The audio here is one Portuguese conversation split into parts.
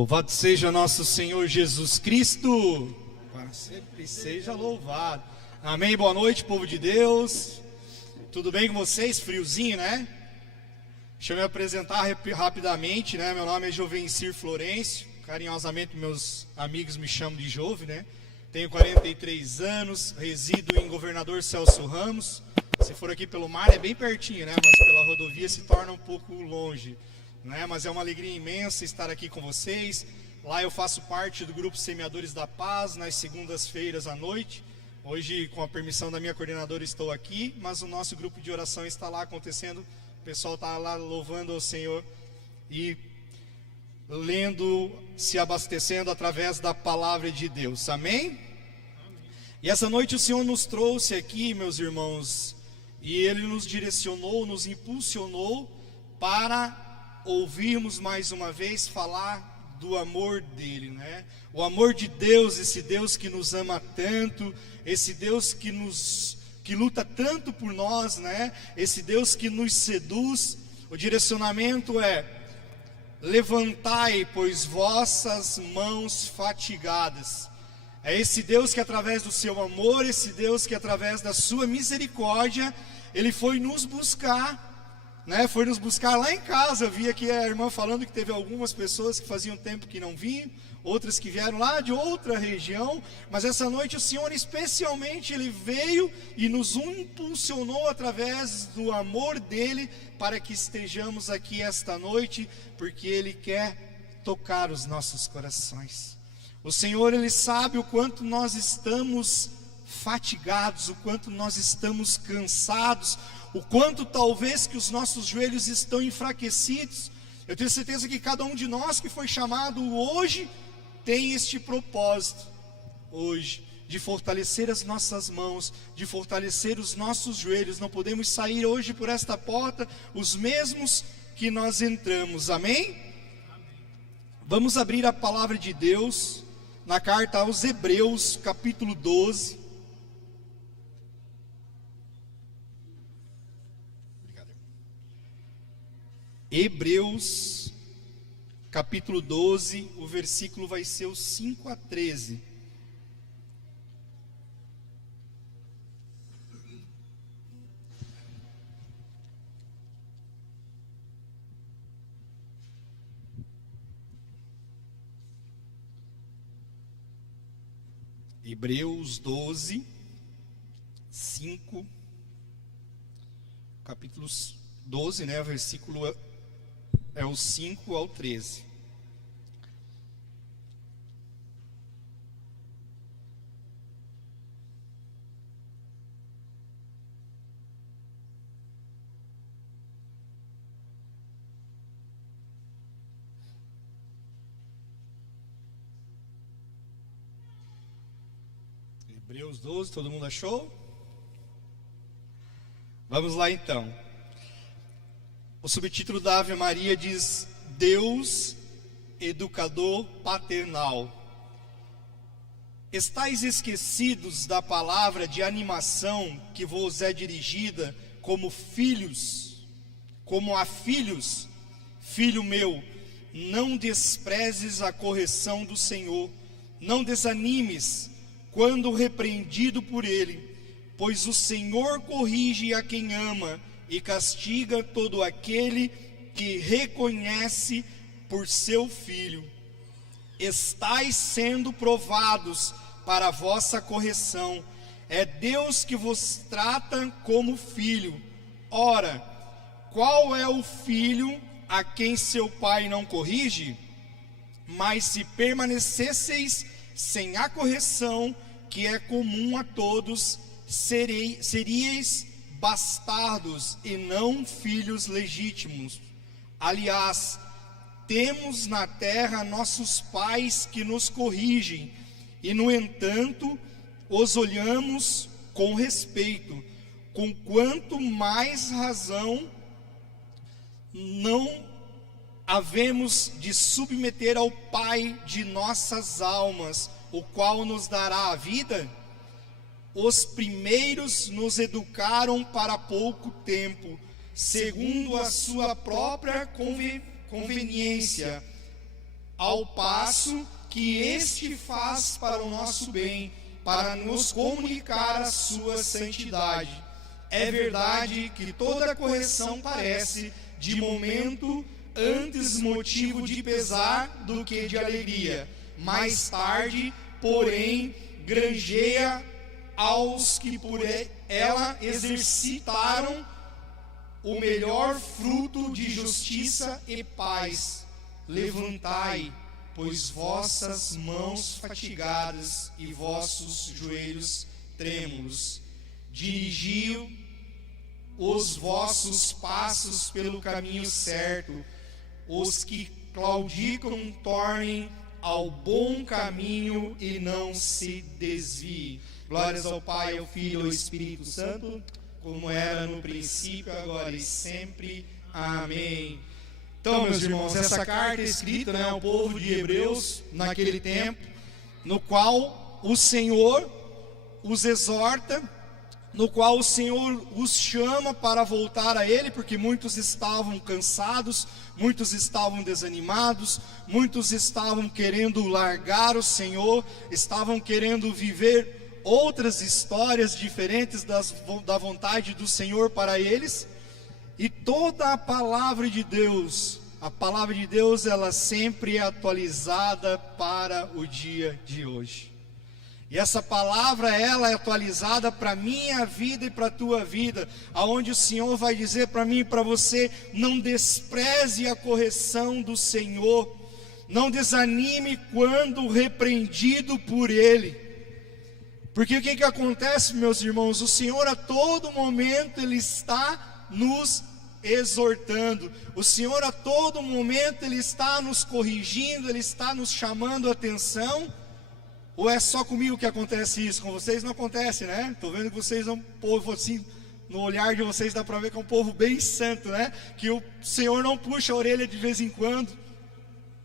Louvado seja nosso Senhor Jesus Cristo, para sempre seja louvado. Amém, boa noite, povo de Deus. Tudo bem com vocês? Friozinho, né? Deixa eu me apresentar rapidamente, né? Meu nome é Jovencir Florencio, carinhosamente meus amigos me chamam de Jove, né? Tenho 43 anos, resido em Governador Celso Ramos. Se for aqui pelo mar é bem pertinho, né? Mas pela rodovia se torna um pouco longe, né? Mas é uma alegria imensa estar aqui com vocês. Lá eu faço parte do grupo Semeadores da Paz, nas segundas-feiras à noite. Hoje, com a permissão da minha coordenadora, estou aqui, mas o nosso grupo de oração está lá acontecendo. O pessoal está lá louvando ao Senhor e lendo, se abastecendo através da palavra de Deus. Amém? E essa noite o Senhor nos trouxe aqui, meus irmãos, e Ele nos direcionou, nos impulsionou para ouvirmos mais uma vez falar do amor dele, né? O amor de Deus, esse Deus que nos ama tanto, esse Deus que luta tanto por nós, né? Esse Deus que nos seduz. O direcionamento é: levantai, pois, vossas mãos fatigadas. É esse Deus que através do seu amor, esse Deus que através da sua misericórdia, Ele foi nos buscar, né? Foi nos buscar lá em casa. Eu vi aqui a irmã falando que teve algumas pessoas que faziam tempo que não vinham, outras que vieram lá de outra região, mas essa noite o Senhor especialmente Ele veio e nos impulsionou através do amor dEle para que estejamos aqui esta noite, porque Ele quer tocar os nossos corações. O Senhor, Ele sabe o quanto nós estamos fatigados, o quanto nós estamos cansados, o quanto talvez que os nossos joelhos estão enfraquecidos. Eu tenho certeza que cada um de nós que foi chamado hoje tem este propósito hoje, de fortalecer as nossas mãos, de fortalecer os nossos joelhos. Não podemos sair hoje por esta porta os mesmos que nós entramos. Amém? Vamos abrir a palavra de Deus na carta aos Hebreus, capítulo 12. Hebreus, capítulo 12, o versículo vai ser o 5 a 13. Hebreus 12, 5, capítulo 12, né, versículo é o 5 ao 13. Hebreus 12, todo mundo achou? Vamos lá então. O subtítulo da Ave Maria diz: Deus, educador paternal. Estais esquecidos da palavra de animação que vos é dirigida como filhos, como a filhos. Filho meu, não desprezes a correção do Senhor, não desanimes quando repreendido por Ele, pois o Senhor corrige a quem ama e castiga todo aquele que reconhece por seu filho. Estais sendo provados para a vossa correção. É Deus que vos trata como filho. Ora, qual é o filho a quem seu pai não corrige? Mas se permanecesseis sem a correção, que é comum a todos, seríeis bastardos e não filhos legítimos. Aliás, temos na terra nossos pais que nos corrigem, e no entanto os olhamos com respeito. Com quanto mais razão não havemos de submeter ao Pai de nossas almas, o qual nos dará a vida? Os primeiros nos educaram para pouco tempo, segundo a sua própria conveniência, ao passo que este faz para o nosso bem, para nos comunicar a sua santidade. É verdade que toda correção parece, de momento, antes motivo de pesar do que de alegria. Mais tarde, porém, granjeia aos que por ela exercitaram o melhor fruto de justiça e paz. Levantai, pois, vossas mãos fatigadas e vossos joelhos trêmulos. Dirigi os vossos passos pelo caminho certo. Os que claudicam tornem ao bom caminho e não se desviem. Glórias ao Pai, ao Filho e ao Espírito Santo, como era no princípio, agora e sempre. Amém. Então, meus irmãos, essa carta é escrita, né, ao povo de Hebreus naquele tempo, no qual o Senhor os exorta, no qual o Senhor os chama para voltar a Ele, porque muitos estavam cansados, muitos estavam desanimados, muitos estavam querendo largar o Senhor, estavam querendo viver outras histórias diferentes da vontade do Senhor para eles. E toda a palavra de Deus, ela sempre é atualizada para o dia de hoje. E essa palavra, ela é atualizada para a minha vida e para a tua vida, aonde o Senhor vai dizer para mim e para você: não despreze a correção do Senhor, não desanime quando repreendido por Ele. Porque o que acontece, meus irmãos? O Senhor a todo momento Ele está nos exortando, o Senhor a todo momento Ele está nos corrigindo, Ele está nos chamando a atenção. Ou é só comigo que acontece isso? Com vocês não acontece, né? Estou vendo que vocês são um povo assim, no olhar de vocês dá para ver que é um povo bem santo, né? Que o Senhor não puxa a orelha de vez em quando.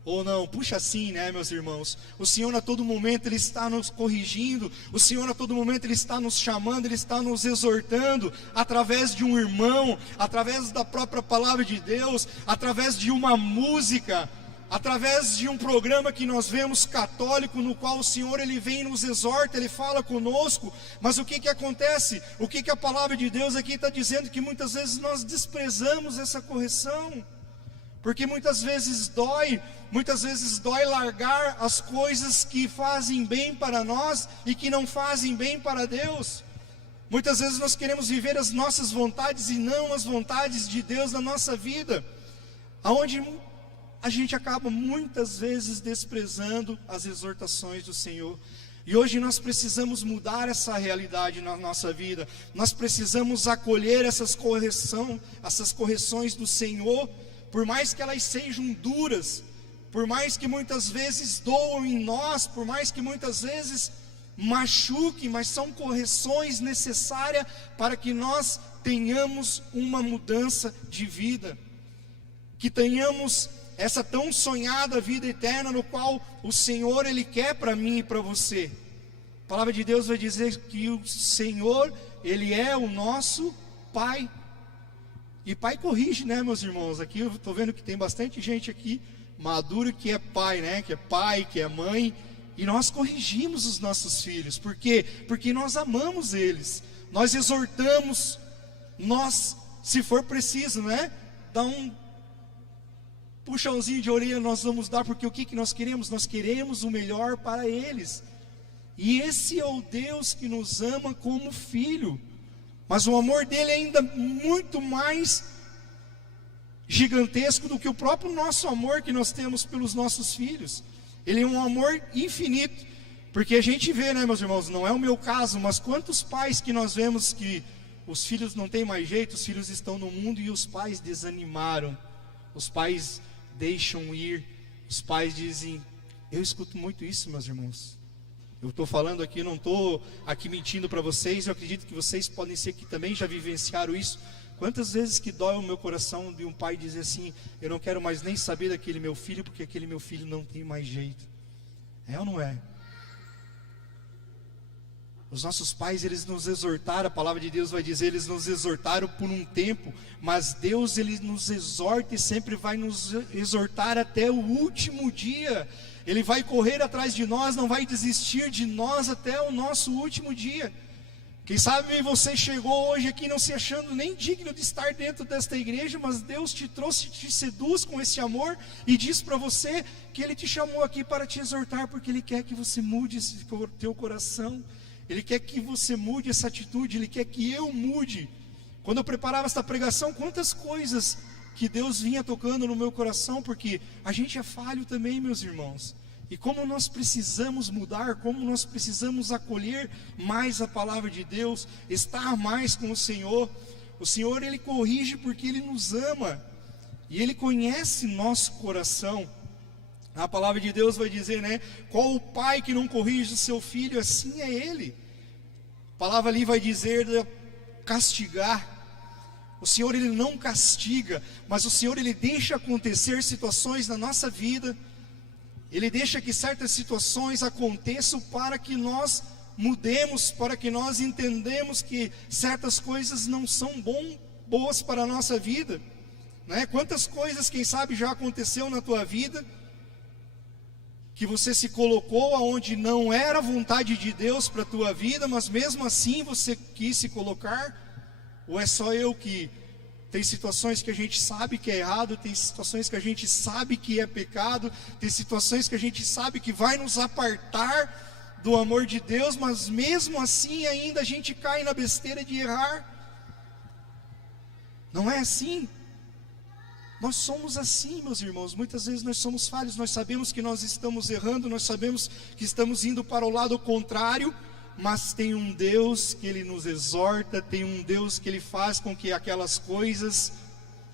Ou não, puxa sim, né, meus irmãos? O Senhor a todo momento Ele está nos corrigindo, o Senhor a todo momento Ele está nos chamando, Ele está nos exortando, através de um irmão, através da própria palavra de Deus, através de uma música, através de um programa que nós vemos católico, no qual o Senhor Ele vem e nos exorta, Ele fala conosco. Mas o que acontece? O que a palavra de Deus aqui está dizendo? Que muitas vezes nós desprezamos essa correção, porque muitas vezes dói largar as coisas que fazem bem para nós e que não fazem bem para Deus. Muitas vezes nós queremos viver as nossas vontades e não as vontades de Deus na nossa vida, aonde a gente acaba muitas vezes desprezando as exortações do Senhor. E hoje nós precisamos mudar essa realidade na nossa vida. Nós precisamos acolher essas correções do Senhor, por mais que elas sejam duras, por mais que muitas vezes doam em nós, por mais que muitas vezes machuquem, mas são correções necessárias para que nós tenhamos uma mudança de vida, que tenhamos essa tão sonhada vida eterna, no qual o Senhor Ele quer para mim e para você. A palavra de Deus vai dizer que o Senhor, Ele é o nosso Pai. E Pai corrige, né, meus irmãos? Aqui eu estou vendo que tem bastante gente aqui madura que é pai, né? Que é pai, que é mãe. E nós corrigimos os nossos filhos. Por quê? Porque nós amamos eles. Nós exortamos. Nós, se for preciso, né? Dá um puxãozinho de orelha nós vamos dar, porque o que nós queremos? Nós queremos o melhor para eles. E esse é o Deus que nos ama como filho. Mas o amor dele é ainda muito mais gigantesco do que o próprio nosso amor que nós temos pelos nossos filhos. Ele é um amor infinito. Porque a gente vê, né, meus irmãos, não é o meu caso, mas quantos pais que nós vemos que os filhos não têm mais jeito, os filhos estão no mundo e os pais desanimaram, os pais deixam ir, os pais dizem... Eu escuto muito isso, meus irmãos. Eu estou falando aqui, não estou aqui mentindo para vocês. Eu acredito que vocês podem ser que também já vivenciaram isso. Quantas vezes que dói o meu coração de um pai dizer assim: eu não quero mais nem saber daquele meu filho, porque aquele meu filho não tem mais jeito. É ou não é? Os nossos pais, eles nos exortaram, a palavra de Deus vai dizer, eles nos exortaram por um tempo, mas Deus, Ele nos exorta e sempre vai nos exortar até o último dia. Ele vai correr atrás de nós, não vai desistir de nós até o nosso último dia. Quem sabe você chegou hoje aqui não se achando nem digno de estar dentro desta igreja, mas Deus te trouxe, te seduz com esse amor e diz para você que Ele te chamou aqui para te exortar, porque Ele quer que você mude esse teu coração. Ele quer que você mude essa atitude, Ele quer que eu mude. Quando eu preparava esta pregação, quantas coisas que Deus vinha tocando no meu coração, porque a gente é falho também, meus irmãos. E como nós precisamos mudar, como nós precisamos acolher mais a palavra de Deus, estar mais com o Senhor. O Senhor, Ele corrige porque Ele nos ama, e Ele conhece nosso coração. A palavra de Deus vai dizer, né? Qual o pai que não corrige o seu filho? Assim é ele. A palavra ali vai dizer de castigar. O Senhor, Ele não castiga, mas o Senhor, Ele deixa acontecer situações na nossa vida. Ele deixa que certas situações aconteçam para que nós mudemos, para que nós entendamos que certas coisas não são boas para a nossa vida, né? Quantas coisas, quem sabe, já aconteceu na tua vida, que você se colocou aonde não era a vontade de Deus para a tua vida, mas mesmo assim você quis se colocar? Ou é só eu que... Tem situações que a gente sabe que é errado, tem situações que a gente sabe que é pecado, tem situações que a gente sabe que vai nos apartar do amor de Deus, mas mesmo assim ainda a gente cai na besteira de errar? Não é assim? Nós somos assim, meus irmãos. Muitas vezes nós somos falhos, nós sabemos que nós estamos errando, nós sabemos que estamos indo para o lado contrário, mas tem um Deus que Ele nos exorta, tem um Deus que Ele faz com que aquelas coisas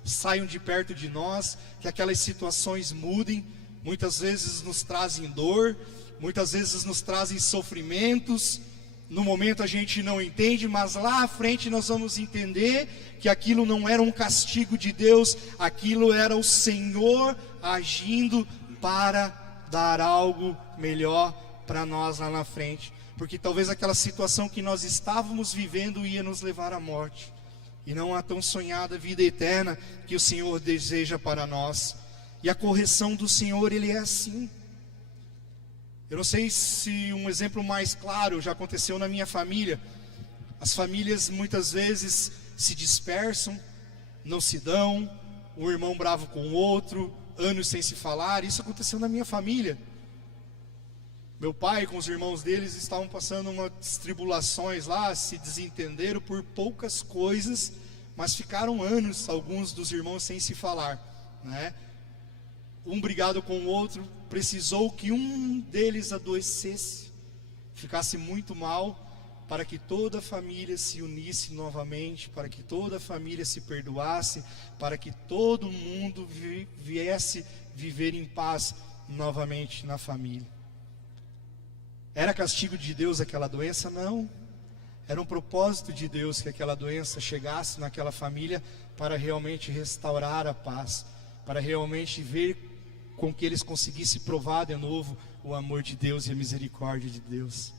saiam de perto de nós, que aquelas situações mudem. Muitas vezes nos trazem dor, muitas vezes nos trazem sofrimentos. No momento a gente não entende, mas lá à frente nós vamos entender que aquilo não era um castigo de Deus, aquilo era o Senhor agindo para dar algo melhor para nós lá na frente. Porque talvez aquela situação que nós estávamos vivendo ia nos levar à morte, e não a tão sonhada vida eterna que o Senhor deseja para nós. E a correção do Senhor, Ele é assim. Eu não sei se um exemplo mais claro já aconteceu na minha família. As famílias muitas vezes se dispersam, não se dão, um irmão bravo com o outro, anos sem se falar. Isso aconteceu na minha família. Meu pai com os irmãos deles estavam passando umas tribulações lá, se desentenderam por poucas coisas, mas ficaram anos, alguns dos irmãos, sem se falar, né? Um brigado com o outro, precisou que um deles adoecesse, ficasse muito mal, para que toda a família se unisse novamente, para que toda a família se perdoasse, para que todo mundo viesse viver em paz novamente na família. Era castigo de Deus aquela doença? Não. Era um propósito de Deus que aquela doença chegasse naquela família para realmente restaurar a paz, para realmente ver com que eles conseguissem provar de novo o amor de Deus e a misericórdia de Deus.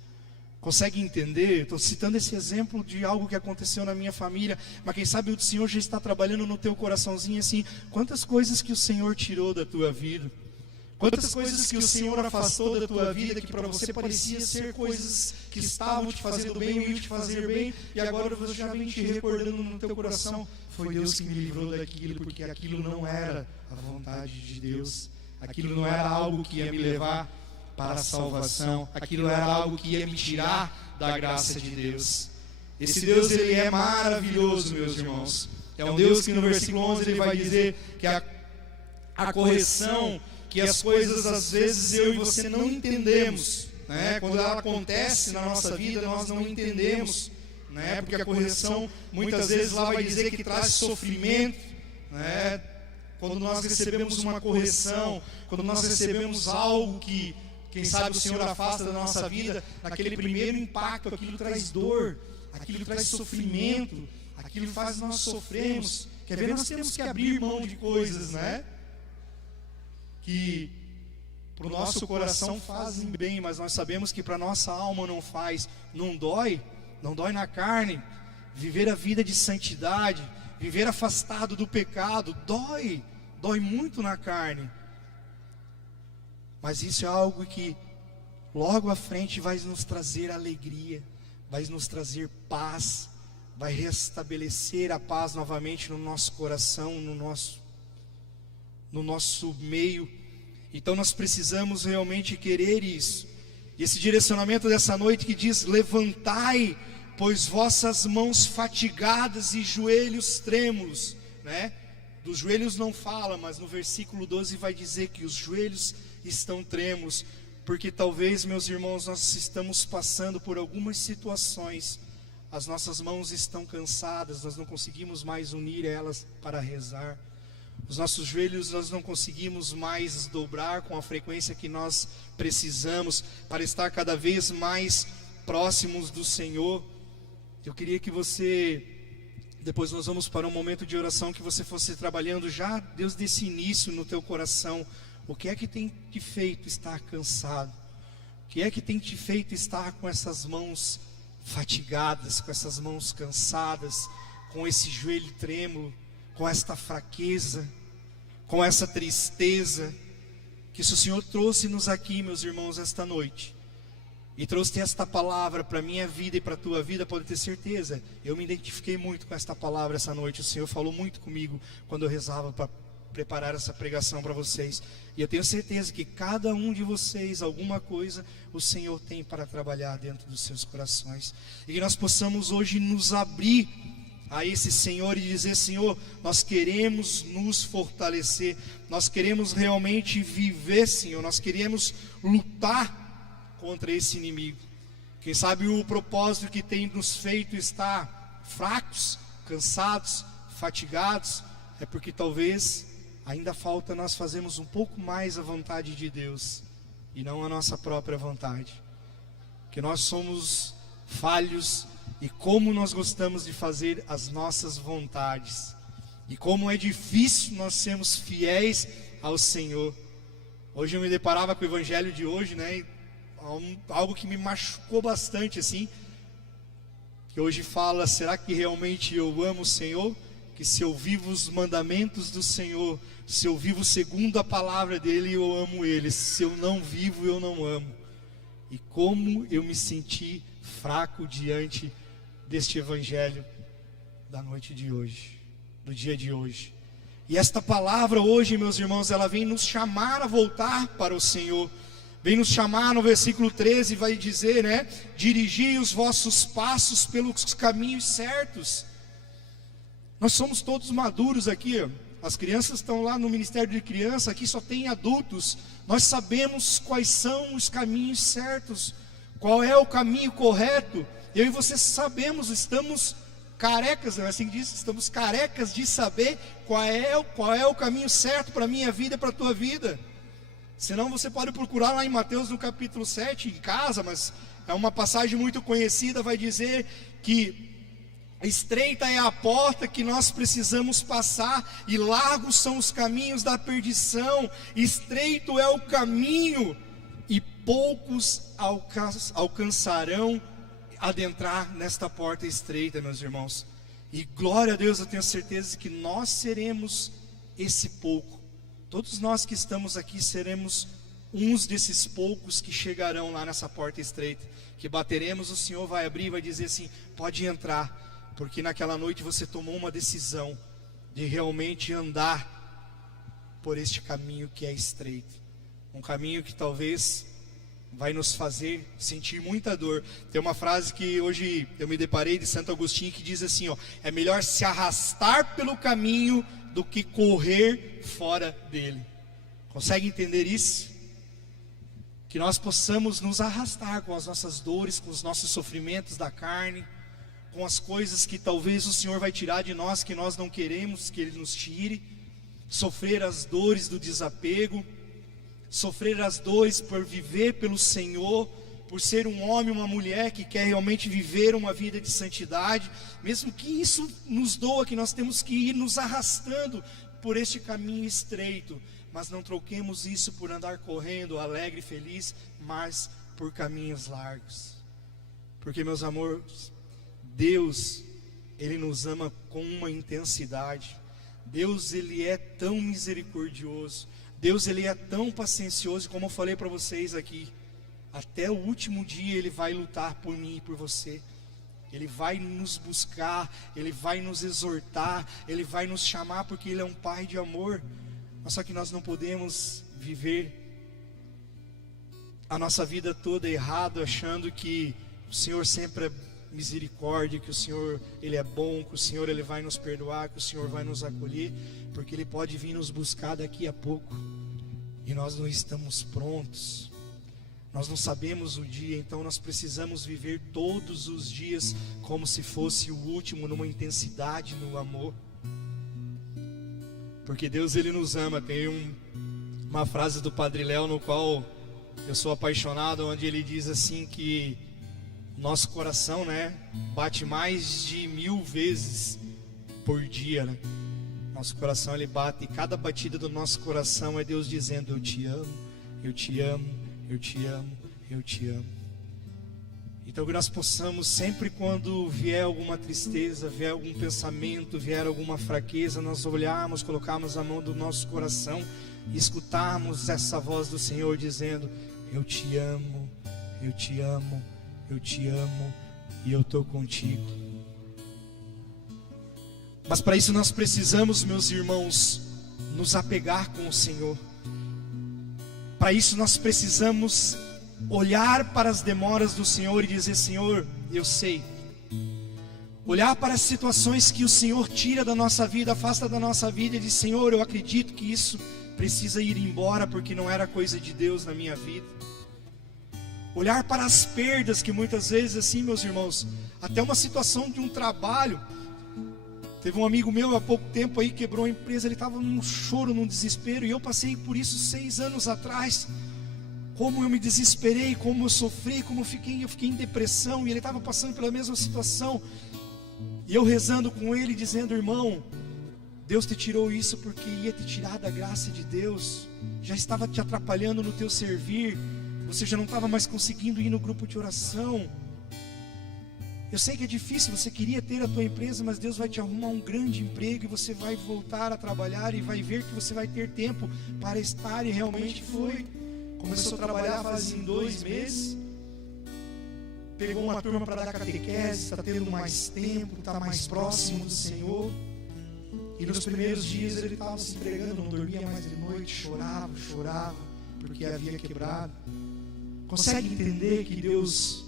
Consegue entender? Estou citando esse exemplo de algo que aconteceu na minha família, mas quem sabe o Senhor já está trabalhando no teu coraçãozinho assim. Quantas coisas que o Senhor tirou da tua vida, quantas coisas que o Senhor afastou da tua vida, que para você parecia ser coisas que estavam te fazendo bem, ou iam te fazer bem, e agora você já vem te recordando no teu coração: foi Deus que me livrou daquilo, porque aquilo não era a vontade de Deus, aquilo não era algo que ia me levar para a salvação, aquilo era algo que ia me tirar da graça de Deus. Esse Deus, Ele é maravilhoso, meus irmãos. É um Deus que no versículo 11 Ele vai dizer que a correção, que as coisas às vezes eu e você não entendemos, né? Quando ela acontece na nossa vida, nós não entendemos, né? Porque a correção muitas vezes lá vai dizer que traz sofrimento, né? Quando nós recebemos uma correção, quando nós recebemos algo que, quem sabe, o Senhor afasta da nossa vida, naquele primeiro impacto, aquilo traz dor, aquilo traz sofrimento, aquilo faz nós sofrermos. Quer ver? Nós temos que abrir mão de coisas, né? Que para o nosso coração fazem bem, mas nós sabemos que para a nossa alma não faz. Não dói na carne. Viver a vida de santidade, viver afastado do pecado, dói muito na carne. Mas isso é algo que logo à frente vai nos trazer alegria, vai nos trazer paz, vai restabelecer a paz novamente no nosso coração, no nosso meio. Então nós precisamos realmente querer isso. E esse direcionamento dessa noite que diz: levantai, pois vossas mãos fatigadas e joelhos trêmulos, né? Dos joelhos não fala, mas no versículo 12 vai dizer que os joelhos estão trêmulos, porque talvez, meus irmãos, nós estamos passando por algumas situações, as nossas mãos estão cansadas, nós não conseguimos mais unir elas para rezar, os nossos joelhos nós não conseguimos mais dobrar com a frequência que nós precisamos, para estar cada vez mais próximos do Senhor. Eu queria que você, depois nós vamos para um momento de oração, que você fosse trabalhando já, Deus, desse início no teu coração. O que é que tem te feito estar cansado? O que é que tem te feito estar com essas mãos fatigadas, com essas mãos cansadas, com esse joelho trêmulo, com esta fraqueza, com essa tristeza? Que se o Senhor trouxe-nos aqui, meus irmãos, esta noite, e trouxe esta palavra para a minha vida e para a tua vida, pode ter certeza, eu me identifiquei muito com esta palavra essa noite. O Senhor falou muito comigo quando eu rezava para preparar essa pregação para vocês, e eu tenho certeza que cada um de vocês, alguma coisa o Senhor tem para trabalhar dentro dos seus corações, e que nós possamos hoje nos abrir a esse Senhor e dizer: Senhor, nós queremos nos fortalecer, nós queremos realmente viver, Senhor, nós queremos lutar contra esse inimigo. Quem sabe o propósito que tem nos feito estar fracos, cansados, fatigados, é porque talvez ainda falta nós fazermos um pouco mais a vontade de Deus e não a nossa própria vontade, que nós somos falhos, e como nós gostamos de fazer as nossas vontades, e como é difícil nós sermos fiéis ao Senhor. Hoje eu me deparava com o evangelho de hoje, né? Algo que me machucou bastante, assim, que hoje fala: será que realmente eu amo o Senhor? Que se eu vivo os mandamentos do Senhor, se eu vivo segundo a palavra dele, eu amo ele. Se eu não vivo, eu não amo. E como eu me senti fraco diante deste evangelho da noite de hoje, do dia de hoje. E esta palavra hoje, meus irmãos, ela vem nos chamar a voltar para o Senhor. Vem nos chamar no versículo 13, vai dizer, né? Dirigi os vossos passos pelos caminhos certos. Nós somos todos maduros aqui, ó. As crianças estão lá no Ministério de Criança, aqui só tem adultos. Nós sabemos quais são os caminhos certos, qual é o caminho correto. Eu e você sabemos, estamos carecas, não é assim que diz? Estamos carecas de saber qual é o caminho certo para a minha vida e para a tua vida. Senão você pode procurar lá em Mateus no capítulo 7, em casa, mas é uma passagem muito conhecida, vai dizer que estreita é a porta que nós precisamos passar, e largos são os caminhos da perdição, estreito é o caminho, e poucos alcançarão adentrar nesta porta estreita, meus irmãos. E glória a Deus, eu tenho certeza que nós seremos esse pouco. Todos nós que estamos aqui seremos uns desses poucos que chegarão lá nessa porta estreita, que bateremos, o Senhor vai abrir e vai dizer assim: pode entrar. Porque naquela noite você tomou uma decisão de realmente andar por este caminho que é estreito. Um caminho que talvez vai nos fazer sentir muita dor. Tem uma frase que hoje eu me deparei de Santo Agostinho, que diz assim, ó: é melhor se arrastar pelo caminho do que correr fora dele. Consegue entender isso? Que nós possamos nos arrastar com as nossas dores, com os nossos sofrimentos da carne, com as coisas que talvez o Senhor vai tirar de nós, que nós não queremos que Ele nos tire. Sofrer as dores do desapego, sofrer as dores por viver pelo Senhor, por ser um homem, uma mulher que quer realmente viver uma vida de santidade, mesmo que isso nos doa, que nós temos que ir nos arrastando por este caminho estreito, mas não troquemos isso por andar correndo alegre e feliz, mas por caminhos largos. Porque, meus amores, Deus, Ele nos ama com uma intensidade. Deus, Ele é tão misericordioso. Deus, Ele é tão paciencioso, como eu falei para vocês aqui. Até o último dia Ele vai lutar por mim e por você. Ele vai nos buscar, Ele vai nos exortar, Ele vai nos chamar, porque Ele é um Pai de amor. Mas só que nós não podemos viver a nossa vida toda errado, achando que o Senhor sempre é misericórdia, que o Senhor, Ele é bom, que o Senhor, Ele vai nos perdoar, que o Senhor vai nos acolher, porque Ele pode vir nos buscar daqui a pouco, e nós não estamos prontos. Nós não sabemos o dia, então nós precisamos viver todos os dias como se fosse o último, numa intensidade, no amor. Porque Deus, Ele nos ama. Tem uma frase do Padre Léo, no qual eu sou apaixonado, onde ele diz assim que nosso coração, né, bate mais de 1000 vezes por dia, né? Nosso coração, ele bate, e cada batida do nosso coração é Deus dizendo: eu te amo, eu te amo, eu te amo, eu te amo. Então que nós possamos, sempre quando vier alguma tristeza, vier algum pensamento, vier alguma fraqueza, nós olharmos, colocarmos a mão do nosso coração e escutarmos essa voz do Senhor dizendo: eu te amo, eu te amo, eu te amo, e eu estou contigo. Mas para isso nós precisamos, meus irmãos, nos apegar com o Senhor. Para isso nós precisamos olhar para as demoras do Senhor e dizer: Senhor, eu sei. Olhar para as situações que o Senhor tira da nossa vida, afasta da nossa vida, e dizer: Senhor, eu acredito que isso precisa ir embora, porque não era coisa de Deus na minha vida. Olhar para as perdas que muitas vezes, assim, meus irmãos, até uma situação de um trabalho. Teve um amigo meu há pouco tempo aí, quebrou a empresa, ele estava num choro, num desespero, e eu passei por isso 6 anos atrás. Como eu me desesperei, como eu sofri, como eu fiquei em depressão, e ele estava passando pela mesma situação. E eu rezando com ele, dizendo: irmão, Deus te tirou isso porque ia te tirar da graça de Deus. Já estava te atrapalhando no teu servir, você já não estava mais conseguindo ir no grupo de oração. Eu sei que é difícil, você queria ter a tua empresa, mas Deus vai te arrumar um grande emprego, e você vai voltar a trabalhar, e vai ver que você vai ter tempo para estar. E realmente foi. Começou a trabalhar fazem 2 meses, pegou uma turma para dar catequese, está tendo mais tempo, está mais próximo do Senhor. E nos primeiros dias ele estava se entregando, não dormia mais de noite, chorava, porque havia quebrado. Consegue entender que Deus,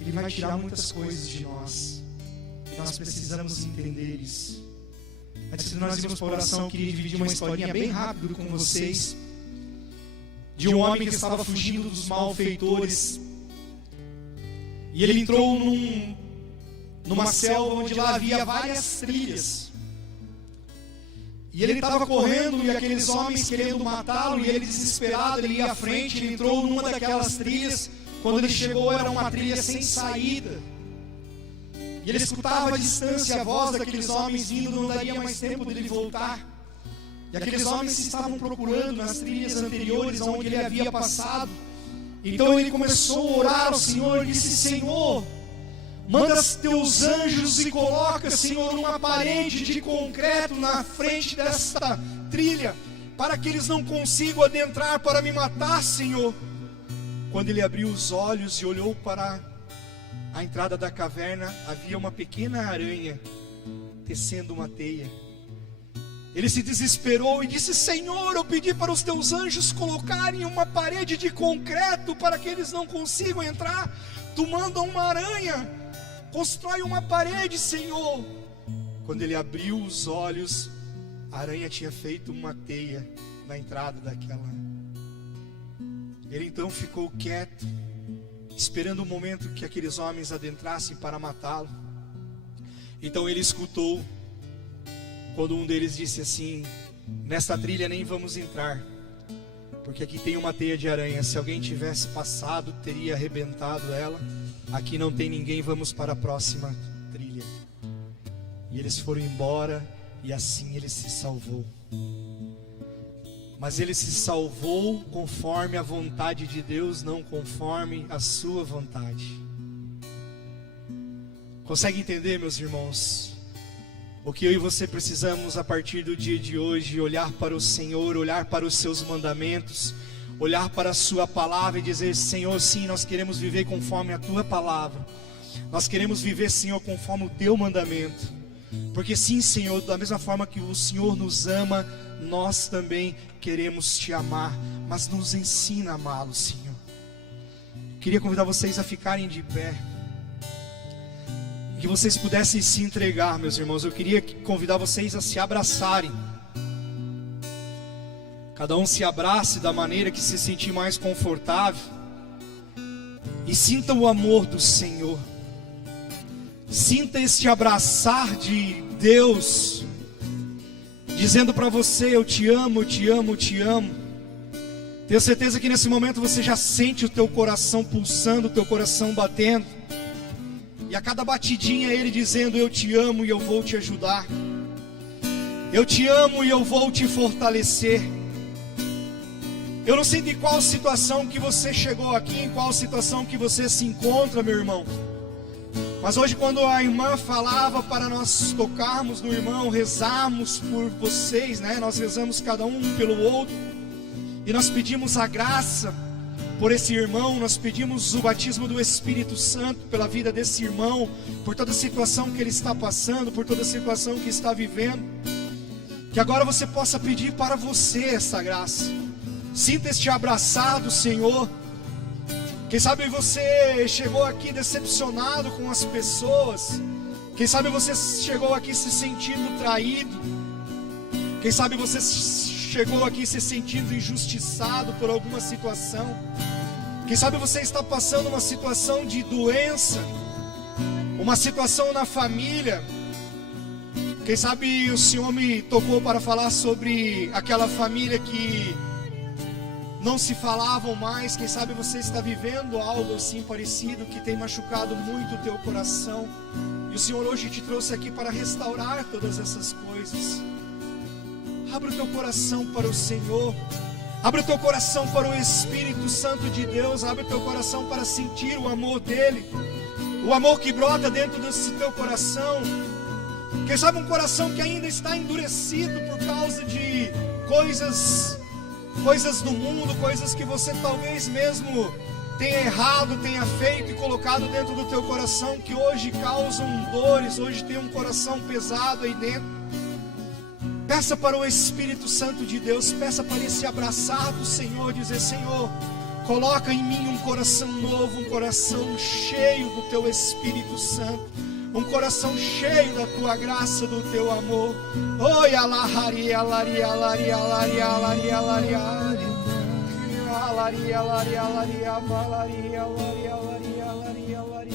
Ele vai tirar muitas coisas de nós, e nós precisamos entender isso. Antes de nós irmos para a oração, eu queria dividir uma historinha bem rápido com vocês, de um homem que estava fugindo dos malfeitores, e ele entrou numa selva onde lá havia várias trilhas, e ele estava correndo, e aqueles homens querendo matá-lo, e ele desesperado, ele ia à frente, ele entrou numa daquelas trilhas. Quando ele chegou, era uma trilha sem saída, e ele escutava à distância a voz daqueles homens vindo, não daria mais tempo dele voltar. E aqueles homens se estavam procurando nas trilhas anteriores onde ele havia passado. Então ele começou a orar ao Senhor e disse: Senhor, manda os teus anjos e coloca, Senhor, uma parede de concreto na frente desta trilha, para que eles não consigam adentrar para me matar, Senhor. Quando ele abriu os olhos e olhou para a entrada da caverna, havia uma pequena aranha tecendo uma teia. Ele se desesperou e disse: Senhor, eu pedi para os teus anjos colocarem uma parede de concreto para que eles não consigam entrar. Tu manda uma aranha, constrói uma parede, Senhor. Quando ele abriu os olhos, a aranha tinha feito uma teia na entrada daquela. Ele então ficou quieto, esperando o momento que aqueles homens adentrassem para matá-lo. Então ele escutou quando um deles disse assim: nesta trilha nem vamos entrar, porque aqui tem uma teia de aranha. Se alguém tivesse passado, teria arrebentado ela. Aqui não tem ninguém, vamos para a próxima trilha. E eles foram embora, e assim ele se salvou. mas ele se salvou conforme a vontade de Deus, não conforme a sua vontade. Consegue entender, meus irmãos? O que eu e você precisamos a partir do dia de hoje: olhar para o Senhor, olhar para os seus mandamentos, olhar para a sua palavra e dizer: Senhor, sim, nós queremos viver conforme a tua palavra. Nós queremos viver, Senhor, conforme o teu mandamento. Porque sim, Senhor, da mesma forma que o Senhor nos ama, nós também queremos te amar. Mas nos ensina a amá-lo, Senhor. Queria convidar vocês a ficarem de pé, que vocês pudessem se entregar, meus irmãos. Eu queria convidar vocês a se abraçarem. Cada um se abrace da maneira que se sentir mais confortável. E sinta o amor do Senhor. Sinta este abraçar de Deus, dizendo para você: eu te amo, eu te amo, eu te amo. Tenho certeza que nesse momento você já sente o teu coração pulsando, o teu coração batendo. E a cada batidinha Ele dizendo: eu te amo e eu vou te ajudar. Eu te amo e eu vou te fortalecer. Eu não sei de qual situação que você chegou aqui, em qual situação que você se encontra, meu irmão. Mas hoje, quando a irmã falava para nós tocarmos no irmão, rezarmos por vocês, né? Nós rezamos cada um pelo outro. E nós pedimos a graça por esse irmão, nós pedimos o batismo do Espírito Santo pela vida desse irmão, por toda a situação que ele está passando, por toda a situação que está vivendo. Que agora você possa pedir para você essa graça. Sinta este abraçar do Senhor. Quem sabe você chegou aqui decepcionado com as pessoas. Quem sabe você chegou aqui se sentindo traído. Quem sabe você chegou aqui se sentindo injustiçado por alguma situação. Quem sabe você está passando uma situação de doença, uma situação na família. Quem sabe o Senhor me tocou para falar sobre aquela família que não se falavam mais. Quem sabe você está vivendo algo assim parecido, que tem machucado muito o teu coração. E o Senhor hoje te trouxe aqui para restaurar todas essas coisas. Abre o teu coração para o Senhor. Abre o teu coração para o Espírito Santo de Deus. Abre o teu coração para sentir o amor dEle. O amor que brota dentro desse teu coração. Quem sabe um coração que ainda está endurecido por causa de coisas do mundo, coisas que você talvez mesmo tenha errado, tenha feito e colocado dentro do teu coração, que hoje causam dores, hoje tem um coração pesado aí dentro. Peça para o Espírito Santo de Deus, peça para esse abraçar do Senhor, dizer: Senhor, coloca em mim um coração novo, um coração cheio do teu Espírito Santo, um coração cheio da tua graça, do teu amor. Oi, alahari, alari, alari, alari, alari, alari, alari, alari, alari, alari, alari, alari, alari, alari, alari.